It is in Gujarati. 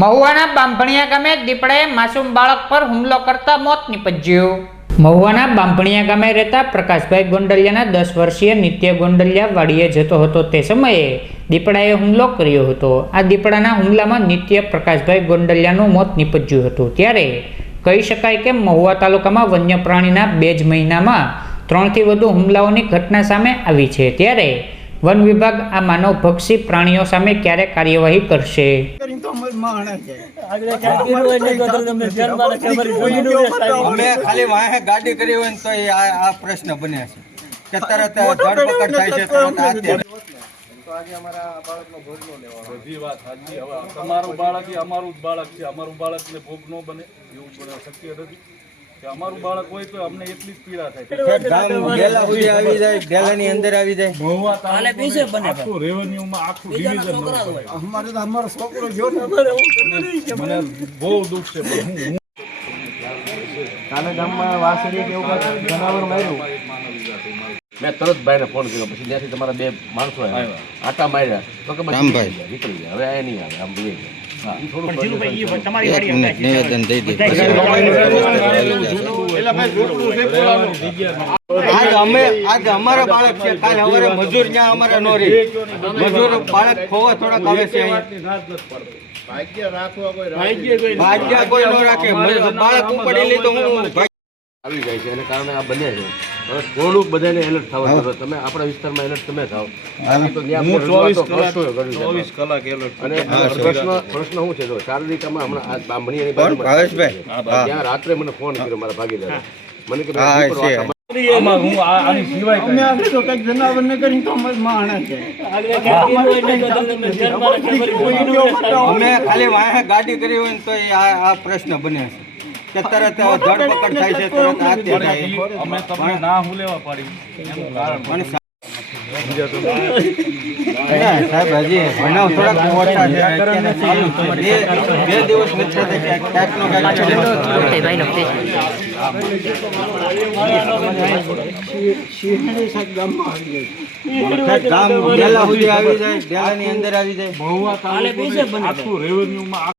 મહુવાના બાંભણિયા ગામે દીપડાએ માસૂમ બાળક પર હુમલો કરતા મોત નીપજ્યું। મહુવાના બાંભણિયા ગામે રહેતા પ્રકાશભાઈ ગોંડલિયાના 10 વર્ષીય નિત્ય ગોંડલિયા વાડીએ જતો હતો તે સમયે દીપડાએ હુમલો કર્યો હતો। આ દીપડાના હુમલામાં નિત્ય પ્રકાશભાઈ ગોંડલિયાનું મોત નીપજ્યું હતું। ત્યારે કહી શકાય કે મહુવા તાલુકામાં વન્ય પ્રાણીના 2 જ મહિનામાં 3થી વધુ હુમલાઓની ઘટના સામે આવી છે। ત્યારે વન વિભાગ આ માનવભક્ષી પ્રાણીઓ સામે ક્યારે કાર્યવાહી કરશે? અમે ખાલી વાહે ગાડી કરી હોય તો આ પ્રશ્ન બને છે કે તરત ધરપકડ થાય છે, તરત આજે અમારા બાળકનો ભોગ ન લેવાનો બધી વાત સાચી। હવે તમારું બાળક એ અમારું જ બાળક છે, અમારું બાળકને ભોગ ન બને એવું પણ શક્ય નથી કે અમારું બાળક હોય તો અમને એટલી જ પીડા થાય। ડેલા સુધી આવી જાય, ડેલાની અંદર આવી જાય, મહુવા તાલુકામાં આખું રેવન્યુમાં આખું ડિવિઝન અમારો છોકરો જો મને બહુ દુઃખ છે। પણ હું કાલે ગામમાં વાસળી કે એવું જનાવર માર્યું, મેં તરત ભાઈને ફોન કર્યો, પછી ત્યાંથી તમારા 2 માણસો આવ્યા, આટા માર્યા તો કે નીકળી ગયા, હવે આ નહીં આવે, આમ જોઈએ નિવેદન દઈ દે। આજ અમારા બાળક છે, કાલે અમારે મજૂર ત્યાં અમારા નો રહી, મજૂર બાળક ખોવા થોડાક આવે છે, ભાગ્ય કોઈ ન રાખે, બાળક ઉપડી લે તો હું આવી જાય છે, એને કારણે આ બને છે। હવે થોડુંક બધાને એલર્ટ થવા જોઈએ, તમે આપણા વિસ્તારમાં એલર્ટ તમે થાવ, બાકી તો ત્યાં 24 કલાક એલર્ટ। અને પ્રશ્ન શું છે, જો શારીરિકમાં હમણાં આ બાંભણીયાની બાજુમાં ત્યાં રાત્રે મને ફોન કર્યો મારા ભાગીદારે, મને કે હું આની સિવાય અમે ખાલી વાહે ગાડી કરી હોય તો આ પ્રશ્ન બને છે કે તરત ધરપકડ થાય છે, તરત આત્ય થાય। અમે તમને ના હું લેવા પાડી એનું કારણ સાહેબ હજી ભણાવ થોડાક ઓછા છે, 2 દિવસ નથી ક્યાંકનો ગામ ડેલા સુધી આવી જાય, ડેલાની અંદર આવી જાય, મહુવા તાલુકામાં આખું રેવન્યુમાં